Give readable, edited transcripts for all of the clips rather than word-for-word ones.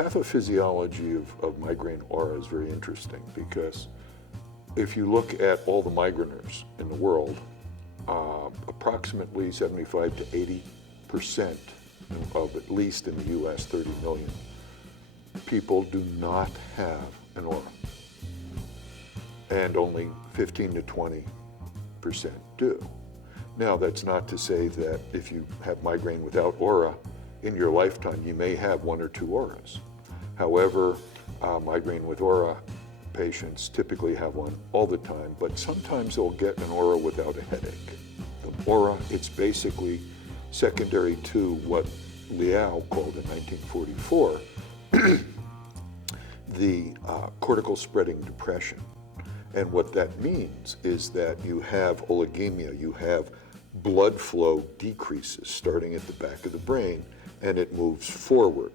pathophysiology of migraine aura is very interesting because if you look at all the migraineurs in the world, approximately 75 to 80% of, at least in the US, 30 million people do not have an aura. And only 15 to 20% do. Now, that's not to say that if you have migraine without aura, in your lifetime you may have one or two auras. However, migraine with aura patients typically have one all the time, but sometimes they'll get an aura without a headache. The aura, it's basically secondary to what Liao called in 1944 the cortical spreading depression. And what that means is that you have oligemia, you have blood flow decreases starting at the back of the brain, and it moves forward.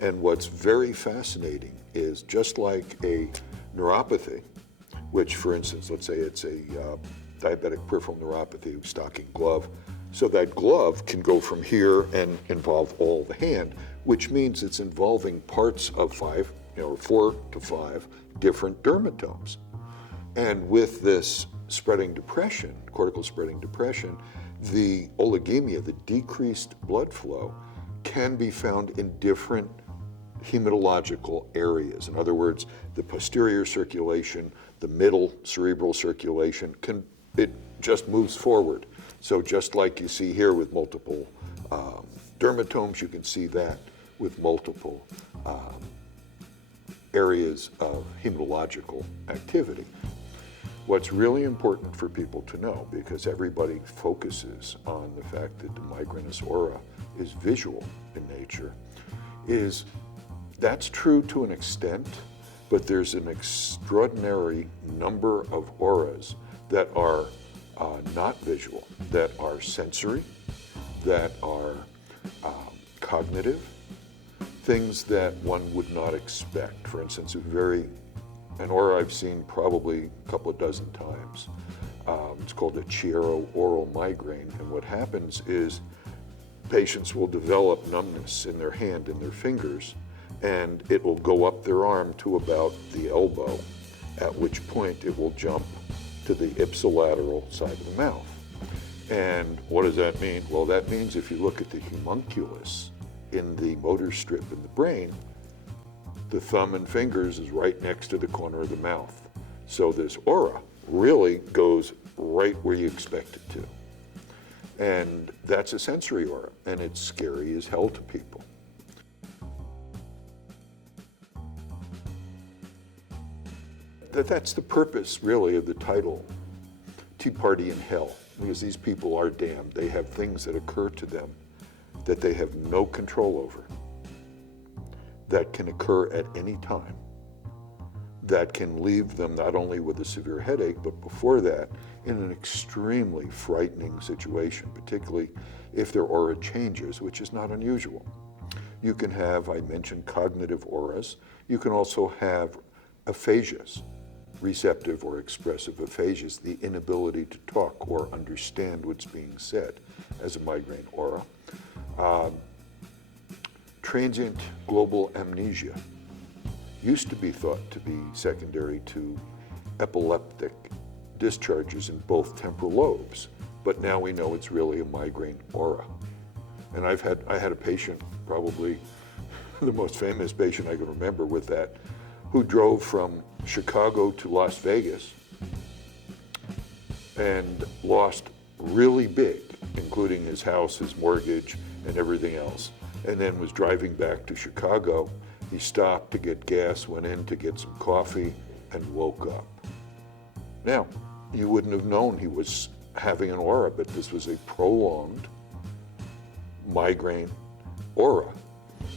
And what's very fascinating is just like a neuropathy, which for instance, let's say it's a diabetic peripheral neuropathy, stocking glove. So that glove can go from here and involve all the hand, which means it's involving parts of 4 to 5 different dermatomes. And with this spreading depression, cortical spreading depression, the oligemia, the decreased blood flow, can be found in different hematological areas. In other words, the posterior circulation, the middle cerebral circulation, it just moves forward. So just like you see here with multiple dermatomes, you can see that with multiple areas of hematological activity. What's really important for people to know, because everybody focuses on the fact that the migrainous aura is visual in nature, is that's true to an extent, but there's an extraordinary number of auras that are not visual, that are sensory, that are cognitive, things that one would not expect. For instance, an aura I've seen probably a couple of dozen times. It's called a Chiaro oral migraine, and what happens is patients will develop numbness in their hand and their fingers, and it will go up their arm to about the elbow, at which point it will jump to the ipsilateral side of the mouth. And what does that mean? Well, that means if you look at the homunculus in the motor strip in the brain, the thumb and fingers is right next to the corner of the mouth. So this aura really goes right where you expect it to. And that's a sensory aura, and it's scary as hell to people. That's the purpose, really, of the title, Tea Party in Hell, because these people are damned. They have things that occur to them that they have no control over, that can occur at any time, that can leave them not only with a severe headache, but before that, in an extremely frightening situation, particularly if their aura changes, which is not unusual. You can have, I mentioned, cognitive auras. You can also have aphasias, receptive or expressive aphasias, the inability to talk or understand what's being said as a migraine aura. Transient global amnesia used to be thought to be secondary to epileptic discharges in both temporal lobes, but now we know it's really a migraine aura. And I had a patient, probably the most famous patient I can remember with that, who drove from Chicago to Las Vegas and lost really big, including his house, his mortgage, and everything else. And then was driving back to Chicago. He stopped to get gas, went in to get some coffee, and woke up. Now, you wouldn't have known he was having an aura, but this was a prolonged migraine aura,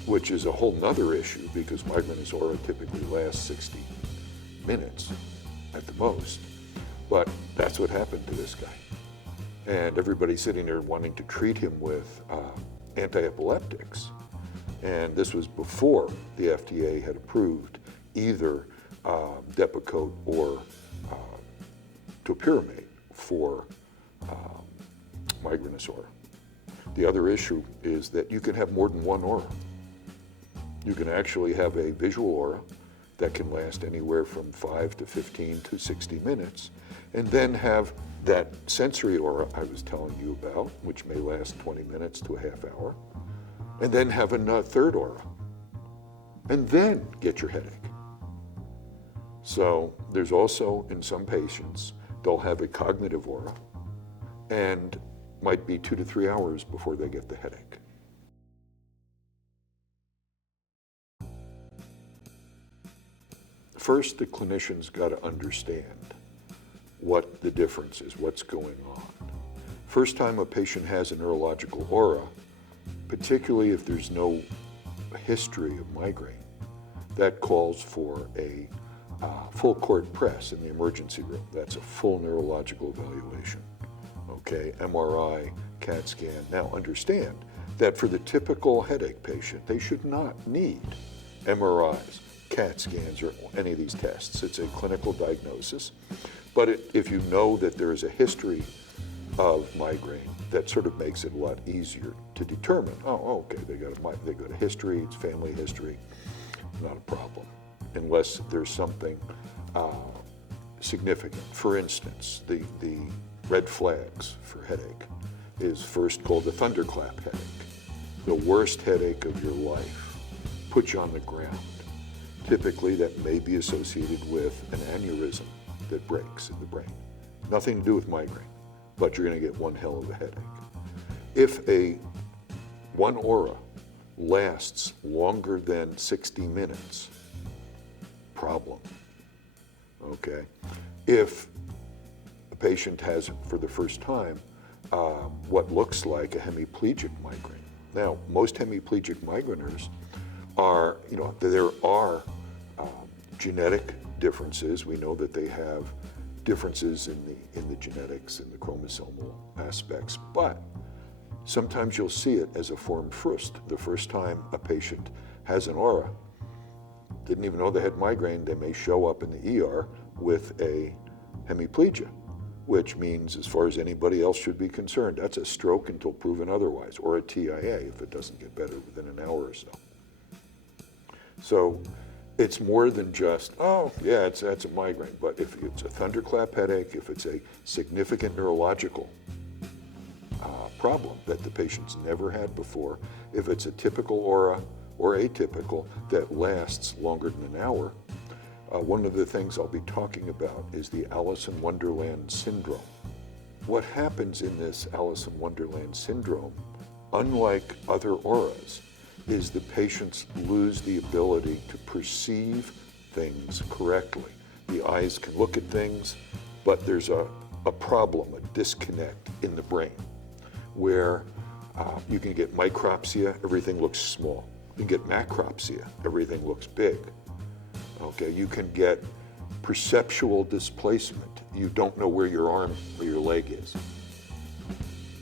which is a whole nother issue because migrainous aura typically lasts 60 minutes at the most. But that's what happened to this guy. And everybody's sitting there wanting to treat him with anti-epileptics. And this was before the FDA had approved either Depakote or topiramate for migrainous aura. The other issue is that you can have more than one aura. You can actually have a visual aura that can last anywhere from 5 to 15 to 60 minutes, and then have that sensory aura I was telling you about, which may last 20 minutes to a half hour, and then have a third aura, and then get your headache. So there's also, in some patients, they'll have a cognitive aura, and might be 2 to 3 hours before they get the headache. First, the clinician's got to understand what the difference is, what's going on. First time a patient has a neurological aura, particularly if there's no history of migraine, that calls for a full court press in the emergency room. That's a full neurological evaluation. Okay, MRI, CAT scan. Now understand that for the typical headache patient, they should not need MRIs, CAT scans, or any of these tests. It's a clinical diagnosis. But if you know that there is a history of migraine, that sort of makes it a lot easier to determine. Oh, okay, they got a history, it's family history, not a problem, unless there's something significant. For instance, the red flags for headache is first called the thunderclap headache, the worst headache of your life, put you on the ground. Typically, that may be associated with an aneurysm that breaks in the brain. Nothing to do with migraine, but you're going to get one hell of a headache. If one aura lasts longer than 60 minutes, problem. Okay? If a patient has, for the first time, what looks like a hemiplegic migraine. Now, most hemiplegic migraineurs are, there are genetic differences. We know that they have differences in the genetics and the chromosomal aspects, but sometimes you'll see it as a forme fruste. The first time a patient has an aura, didn't even know they had migraine, they may show up in the ER with a hemiplegia, which means, as far as anybody else should be concerned, that's a stroke until proven otherwise, or a TIA if it doesn't get better within an hour or so. So it's more than just, oh, yeah, that's a migraine. But if it's a thunderclap headache, if it's a significant neurological problem that the patient's never had before, if it's a typical aura or atypical that lasts longer than an hour, one of the things I'll be talking about is the Alice in Wonderland syndrome. What happens in this Alice in Wonderland syndrome, unlike other auras, is the patients lose the ability to perceive things correctly. The eyes can look at things, but there's a problem, a disconnect in the brain, where you can get micropsia, everything looks small. You can get macropsia, everything looks big. Okay, you can get perceptual displacement. You don't know where your arm or your leg is.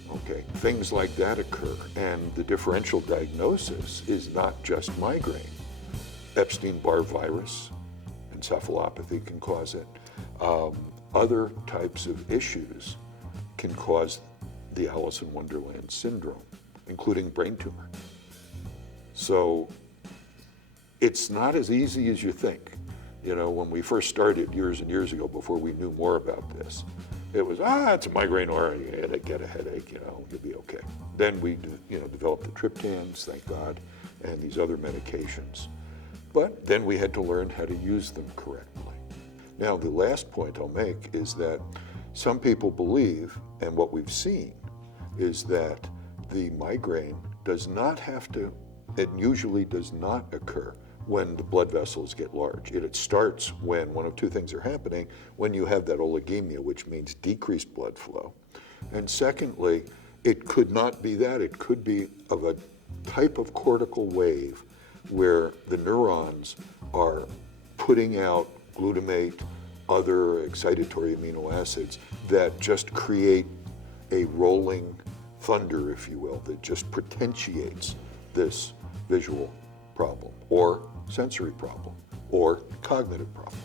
Okay, things like that occur, and the differential diagnosis is not just migraine. Epstein-Barr virus, encephalopathy can cause it. Other types of issues can cause the Alice in Wonderland syndrome, including brain tumor. So it's not as easy as you think. When we first started years and years ago, before we knew more about this, it was, it's a migraine aura, you get a headache, you'll be okay. Then we, developed the triptans, thank God, and these other medications. But then we had to learn how to use them correctly. Now, the last point I'll make is that some people believe, and what we've seen, is that the migraine does not have to, it usually does not occur when the blood vessels get large. It starts when one of two things are happening, when you have that oligemia, which means decreased blood flow. And secondly, it could not be that. It could be of a type of cortical wave where the neurons are putting out glutamate, other excitatory amino acids that just create a rolling thunder, if you will, that just potentiates this visual problem or sensory problem or cognitive problem.